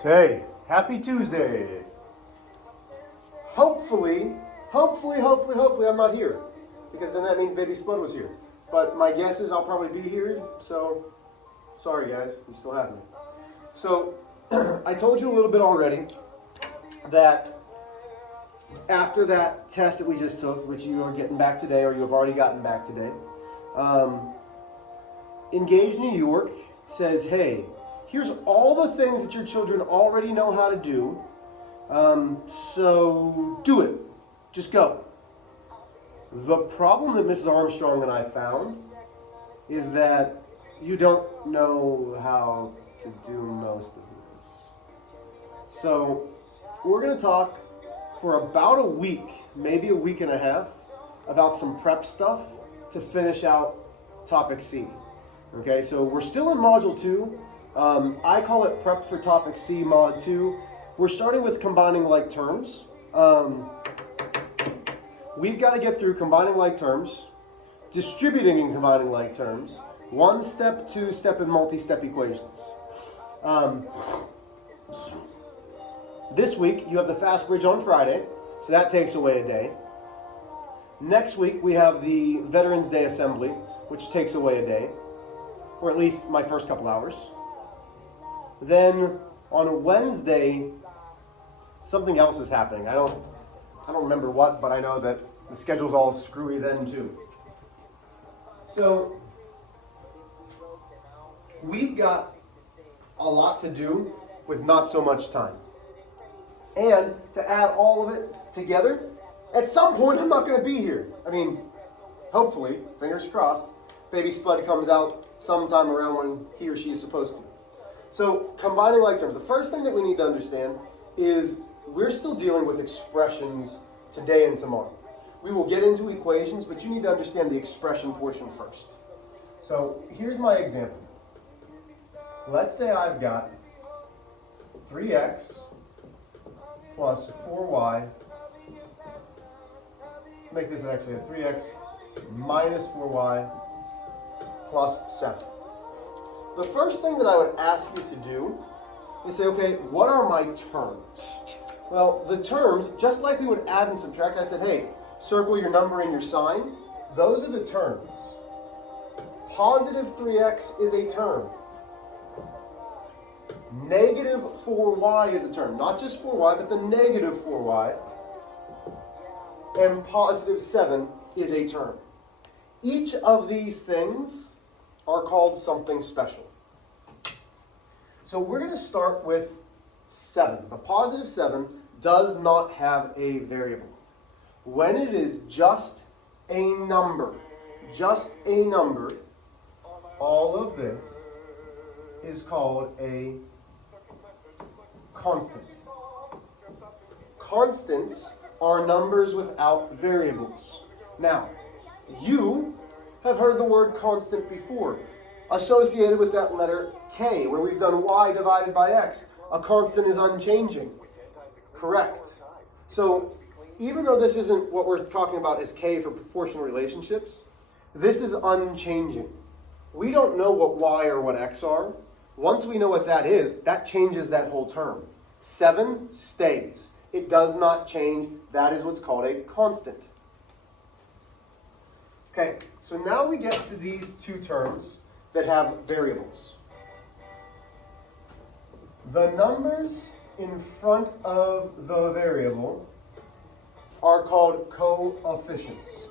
Okay, happy Tuesday. Hopefully I'm not here, because then that means Baby Spud was here. But my guess is I'll probably be here, so sorry guys, you still have me. So, I told you a little bit already that after that test that we just took, which you are getting back today, or you have already gotten back today, Engage New York says, hey, here's all the things that your children already know how to do, so do it. Just go. The problem that Mrs. Armstrong and I found is that you don't know how to do most of this. So we're going to talk for about a week, maybe a week and a half, about some prep stuff to finish out Topic C. Okay, so we're still in Module 2. I call it Prep for Topic C Mod 2. We're starting with combining like terms. We've got to get through combining like terms, distributing and combining like terms, one-step, two-step, and multi-step equations. This week, you have the Fast Bridge on Friday, so that takes away a day. Next week, we have the Veterans Day Assembly, which takes away a day, or at least my first couple hours. Then, on Wednesday, something else is happening. I don't remember what, but I know that the schedule's all screwy then too. So, we've got a lot to do with not so much time. And to add all of it together, at some point I'm not going to be here. I mean, hopefully, fingers crossed, Baby Spud comes out sometime around when he or she is supposed to. So, combining like terms. The first thing that we need to understand is we're still dealing with expressions today and tomorrow. We will get into equations, but you need to understand the expression portion first. So, here's my example. Let's say I've got 3x plus 4y. Let's make this actually a 3x minus 4y plus 7. The first thing that I would ask you to do is say, okay, what are my terms? Well, the terms, just like we would add and subtract, I said, hey, circle your number and your sign. Those are the terms. Positive 3x is a term. Negative 4y is a term. Not just 4y, but the negative 4y. And positive 7 is a term. Each of these things are called something special. So we're going to start with 7. The positive 7 does not have a variable. When it is just a number, all of this is called a constant. Constants are numbers without variables. Now, you have heard the word constant before, associated with that letter K, where we've done y divided by x. A constant is unchanging. Correct. So, even though this isn't what we're talking about as K for proportional relationships, this is unchanging. We don't know what y or what x are. Once we know what that is, that changes that whole term. 7 stays. It does not change. That is what's called a constant. Okay, so now we get to these two terms that have variables. The numbers in front of the variable are called coefficients.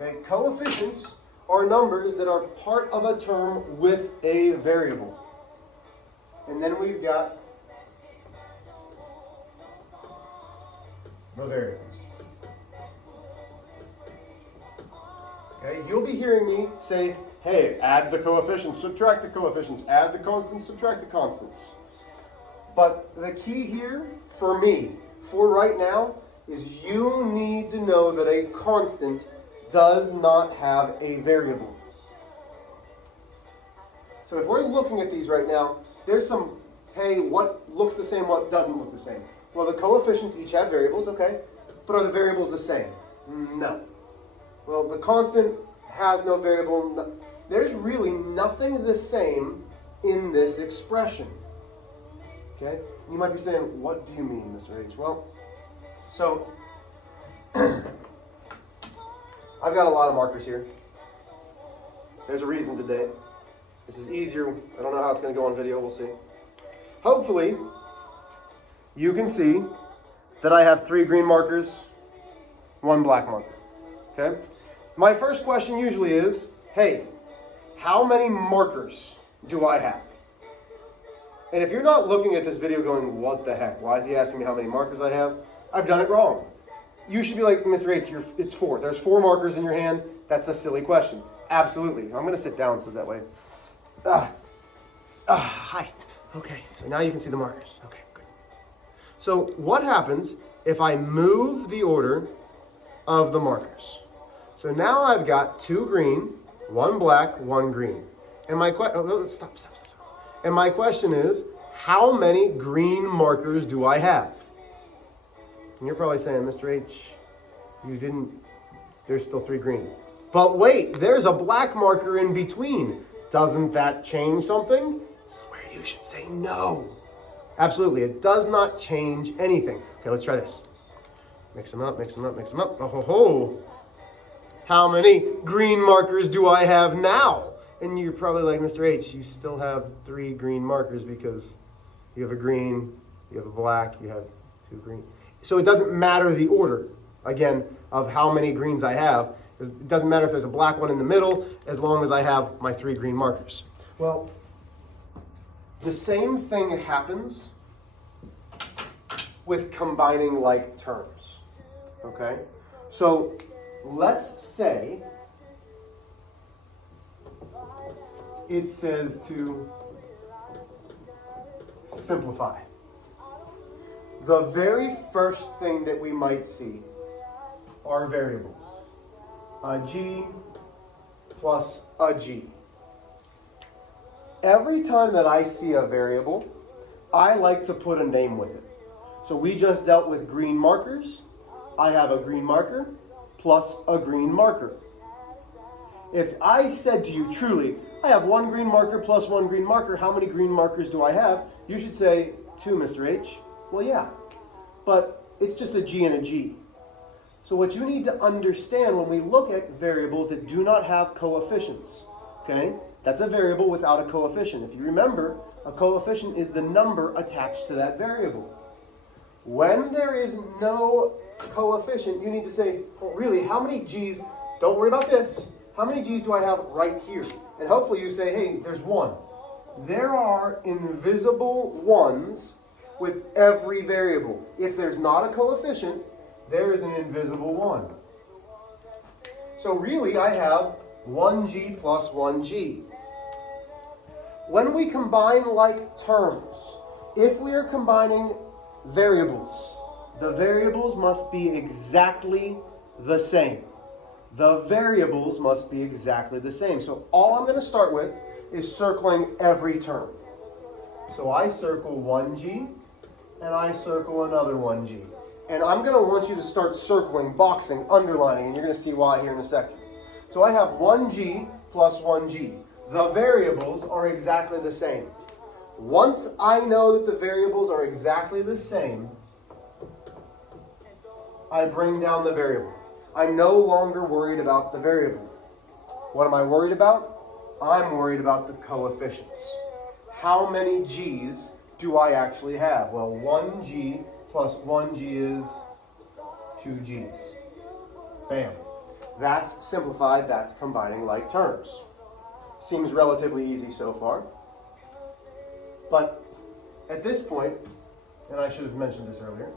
Okay, coefficients are numbers that are part of a term with a variable. And then we've got the variables. Okay, you'll be hearing me say, hey, add the coefficients, subtract the coefficients, add the constants, subtract the constants. But the key here, for me, for right now, is you need to know that a constant does not have a variable. So if we're looking at these right now, there's some, hey, what looks the same, what doesn't look the same? Well, the coefficients each have variables, okay. but are the variables the same? No. Well, the constant has no variable. There's really nothing the same in this expression. Okay? You might be saying, what do you mean, Mr. H? Well, so I've got a lot of markers here. There's a reason today. This is easier. I don't know how it's going to go on video. We'll see. Hopefully, you can see that I have 3 green markers, 1 black marker. Okay? My first question usually is, hey, how many markers do I have? And if you're not looking at this video going, what the heck? Why is he asking me how many markers I have? I've done it wrong. You should be like, Mr. H, it's 4. There's 4 markers in your hand. That's a silly question. Absolutely. I'm going to sit down so that way. Hi. Okay, so now you can see the markers. Okay, good. So what happens if I move the order of the markers? So now I've got 2 green, 1 black, 1 green. And my stop. And my question is, how many green markers do I have? And you're probably saying, Mr. H, there's still 3 green. But wait, there's a black marker in between. Doesn't that change something? This is where you should say no. Absolutely, it does not change anything. Okay, let's try this. Mix them up. Oh ho ho. How many green markers do I have now? And you're probably like, Mr. H, you still have 3 green markers because you have a green, you have a black, you have 2 green. So it doesn't matter the order, again, of how many greens I have. It doesn't matter if there's a black one in the middle, as long as I have my 3 green markers. Well, the same thing happens with combining like terms, okay? So let's say it says to simplify. The very first thing that we might see are variables. A G plus a G. Every time that I see a variable, I like to put a name with it. So we just dealt with green markers. I have a green marker plus a green marker. If I said to you truly, I have 1 green marker plus 1 green marker, how many green markers do I have? You should say 2, Mr. H. Well, yeah, but it's just a G and a G. So what you need to understand when we look at variables that do not have coefficients, okay? That's a variable without a coefficient. If you remember, a coefficient is the number attached to that variable. When there is no coefficient, you need to say, well, really, how many G's, don't worry about this, how many G's do I have right here? And hopefully you say, hey, there's 1. There are invisible 1s with every variable. If there's not a coefficient, there is an invisible 1. So really, I have 1G plus 1G. When we combine like terms, if we are combining variables, the variables must be exactly the same. The variables must be exactly the same. So all I'm going to start with is circling every term. So I circle 1G, and I circle another 1G. And I'm going to want you to start circling, boxing, underlining, and you're going to see why here in a second. So I have 1G plus 1G. The variables are exactly the same. Once I know that the variables are exactly the same, I bring down the variable. I'm no longer worried about the variable. What am I worried about? I'm worried about the coefficients. How many G's do I actually have? Well, 1G plus 1G is 2 G's. Bam. That's simplified, that's combining like terms. Seems relatively easy so far. But at this point, and I should have mentioned this earlier,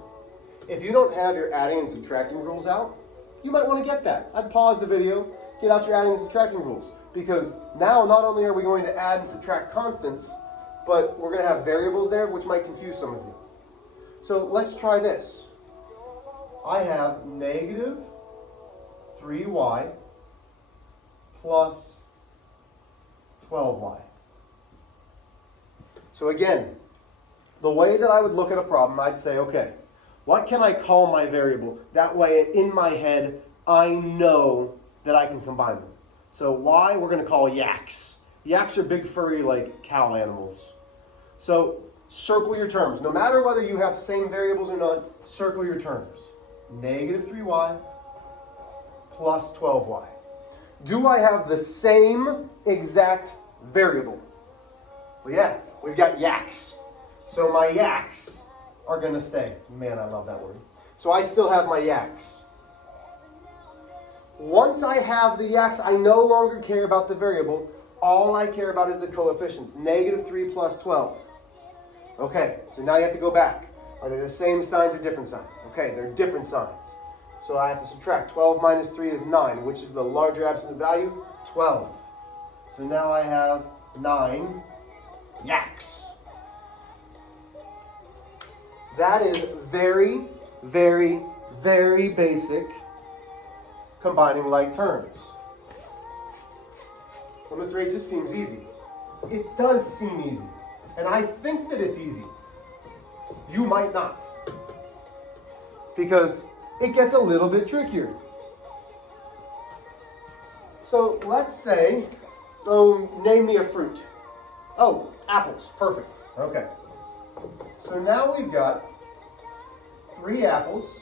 if you don't have your adding and subtracting rules out, you might want to get that. I'd pause the video, get out your adding and subtracting rules. Because now not only are we going to add and subtract constants, but we're going to have variables there, which might confuse some of you. So let's try this. I have negative 3y plus 12y. So again, the way that I would look at a problem, I'd say, okay, What can I call my variable? That way, in my head, I know that I can combine them. So y, we're going to call yaks. Yaks are big, furry, like cow animals. So circle your terms. No matter whether you have same variables or not, circle your terms. Negative 3y plus 12y. Do I have the same exact variable? Well, yeah, we've got yaks. So my yaks are going to stay. Man, I love that word. So I still have my yaks. Once I have the yaks, I no longer care about the variable. All I care about is the coefficients. Negative 3 plus 12. Okay, so now you have to go back. Are they the same signs or different signs? Okay, they're different signs. So I have to subtract. 12 minus 3 is 9. Which is the larger absolute value? 12. So now I have 9 yaks. That is very, very, very basic combining like terms. Well, Mr. H, this seems easy. It does seem easy. And I think that it's easy. You might not. Because it gets a little bit trickier. So let's say, name me a fruit. Oh, apples. Perfect. Okay. So now we've got 3 apples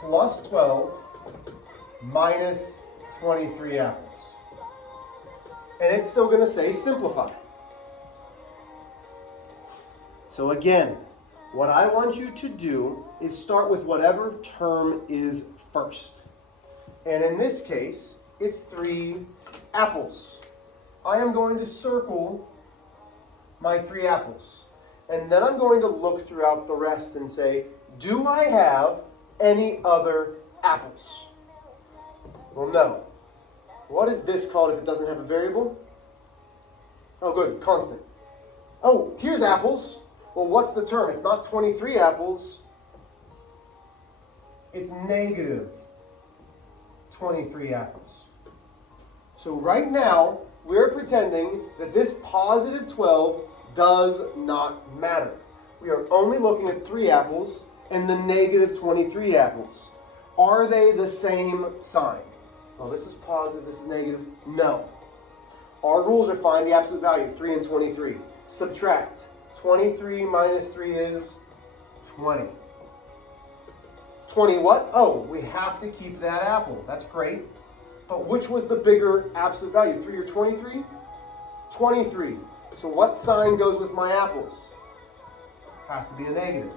plus 12 minus 23 apples. And it's still going to say simplify. So again, what I want you to do is start with whatever term is first. And in this case, it's 3 apples. I am going to circle my 3 apples. And then I'm going to look throughout the rest and say, do I have any other apples? Well, no. What is this called if it doesn't have a variable? Oh, good, constant. Oh, here's apples. Well, what's the term? It's not 23 apples. It's negative 23 apples. So right now, we're pretending that this positive 12 does not matter. We are only looking at 3 apples and the negative 23 apples. Are they the same sign? Well, this is positive, this is negative. No. Our rules are find the absolute value, 3 and 23. Subtract. 23 minus 3 is 20. 20 what? Oh, we have to keep that apple. That's great. But which was the bigger absolute value, 3 or 23? 23. So what sign goes with my apples? Has to be a negative.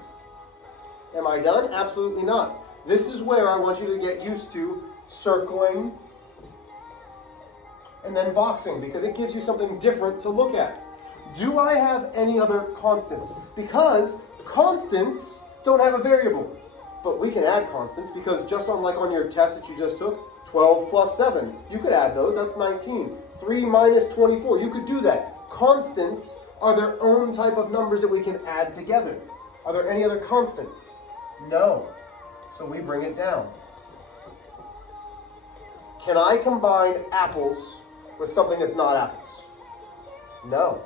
Am I done? Absolutely not. This is where I want you to get used to circling and then boxing, because it gives you something different to look at. Do I have any other constants? Because constants don't have a variable. But we can add constants, because just on your test that you just took, 12 plus 7, you could add those, that's 19. 3 minus 24, you could do that. Constants are their own type of numbers that we can add together. Are there any other constants? No. So we bring it down. Can I combine apples with something that's not apples? No.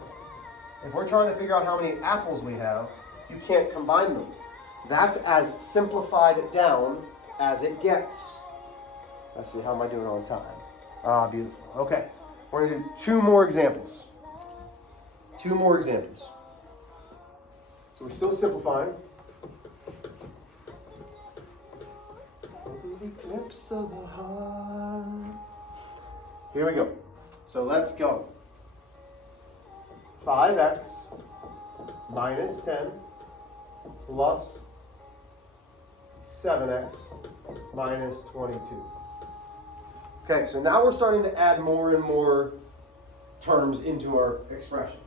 If we're trying to figure out how many apples we have, you can't combine them. That's as simplified down as it gets. Let's see, how am I doing on time? Ah, beautiful. Okay. We're going to do 2 more examples. 2 more examples. So we're still simplifying. Eclipse of the heart. Here we go. So let's go. 5x minus 10 plus 7x minus 22. Okay, so now we're starting to add more and more terms into our expression.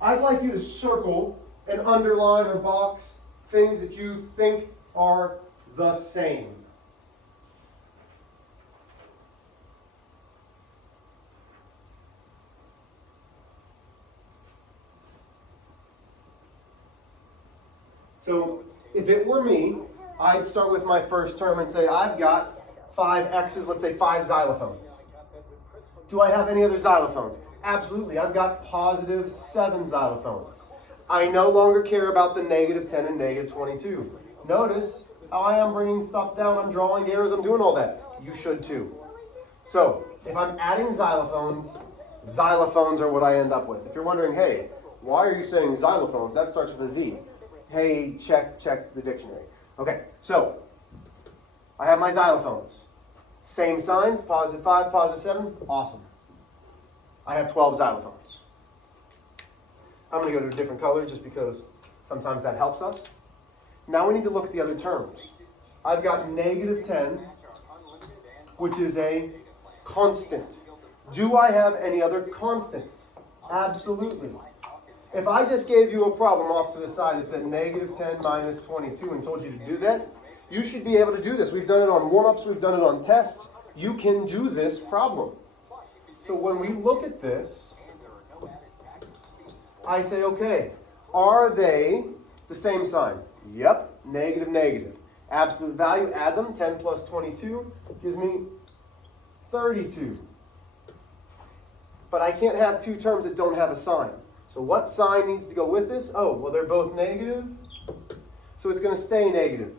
I'd like you to circle and underline or box things that you think are the same. So if it were me, I'd start with my first term and say, I've got 5 x's, let's say 5 xylophones. Do I have any other xylophones? Absolutely. I've got positive 7 xylophones. I no longer care about the negative 10 and negative 22. Notice how I am bringing stuff down. I'm drawing arrows. I'm doing all that. You should too. So, if I'm adding xylophones, xylophones are what I end up with. If you're wondering, hey, why are you saying xylophones? That starts with a Z. Hey, check the dictionary. Okay, so I have my xylophones. Same signs, positive 5, positive 7. Awesome. I have 12 xylophones. I'm going to go to a different color just because sometimes that helps us. Now we need to look at the other terms. I've got negative 10, which is a constant. Do I have any other constants? Absolutely. If I just gave you a problem off to the side that said negative 10 minus 22 and told you to do that, you should be able to do this. We've done it on warm-ups. We've done it on tests. You can do this problem. So when we look at this, I say, okay, are they the same sign? Yep, negative, negative. Absolute value, add them. 10 plus 22 gives me 32. But I can't have two terms that don't have a sign. So what sign needs to go with this? Oh, well, they're both negative. So it's going to stay negative.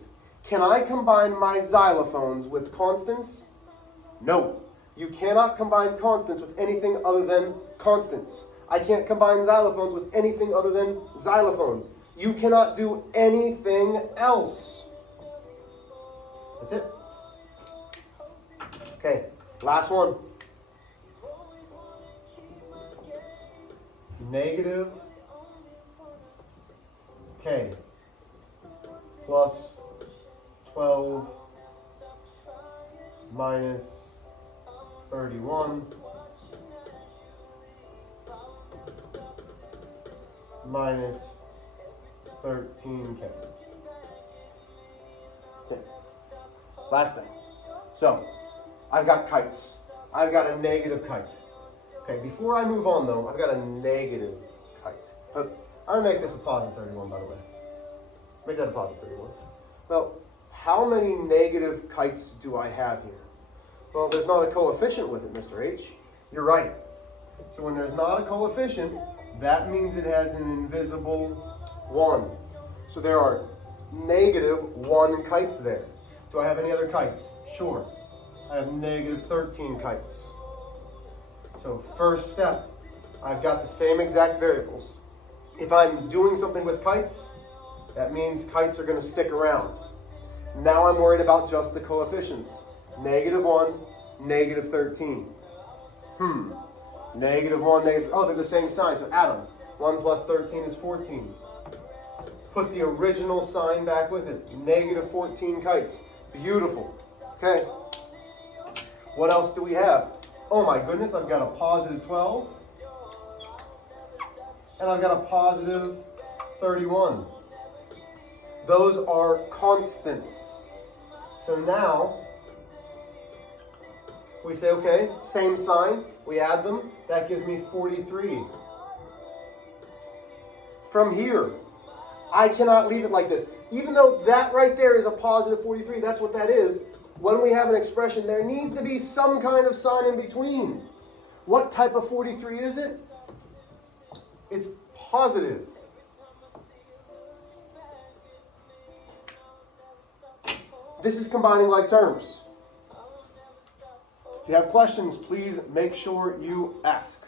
Can I combine my xylophones with constants? No. You cannot combine constants with anything other than constants. I can't combine xylophones with anything other than xylophones. You cannot do anything else. That's it. Okay, last one. Negative K plus 12 minus 31 minus 13K. Okay. Last thing. So, I've got kites. I've got a negative kite. Okay, before I move on though, I've got a negative kite. I'm going to make this a positive 31, by the way. Make that a positive 31. Well, how many negative kites do I have here? Well, there's not a coefficient with it, Mr. H. You're right. So when there's not a coefficient, that means it has an invisible 1. So there are negative 1 kites there. Do I have any other kites? Sure. I have negative 13 kites. So first step, I've got the same exact variables. If I'm doing something with kites, that means kites are going to stick around. Now I'm worried about just the coefficients. Negative 1, negative 13. Negative 1, negative... Oh, they're the same sign, so add them. 1 plus 13 is 14. Put the original sign back with it. Negative 14 kites. Beautiful. Okay. What else do we have? Oh my goodness, I've got a positive 12. And I've got a positive 31. Those are constants. So now, we say, okay, same sign. We add them. That gives me 43. From here, I cannot leave it like this. Even though that right there is a positive 43, that's what that is. When we have an expression, there needs to be some kind of sign in between. What type of 43 is it? It's positive. This is combining like terms. If you have questions, please make sure you ask.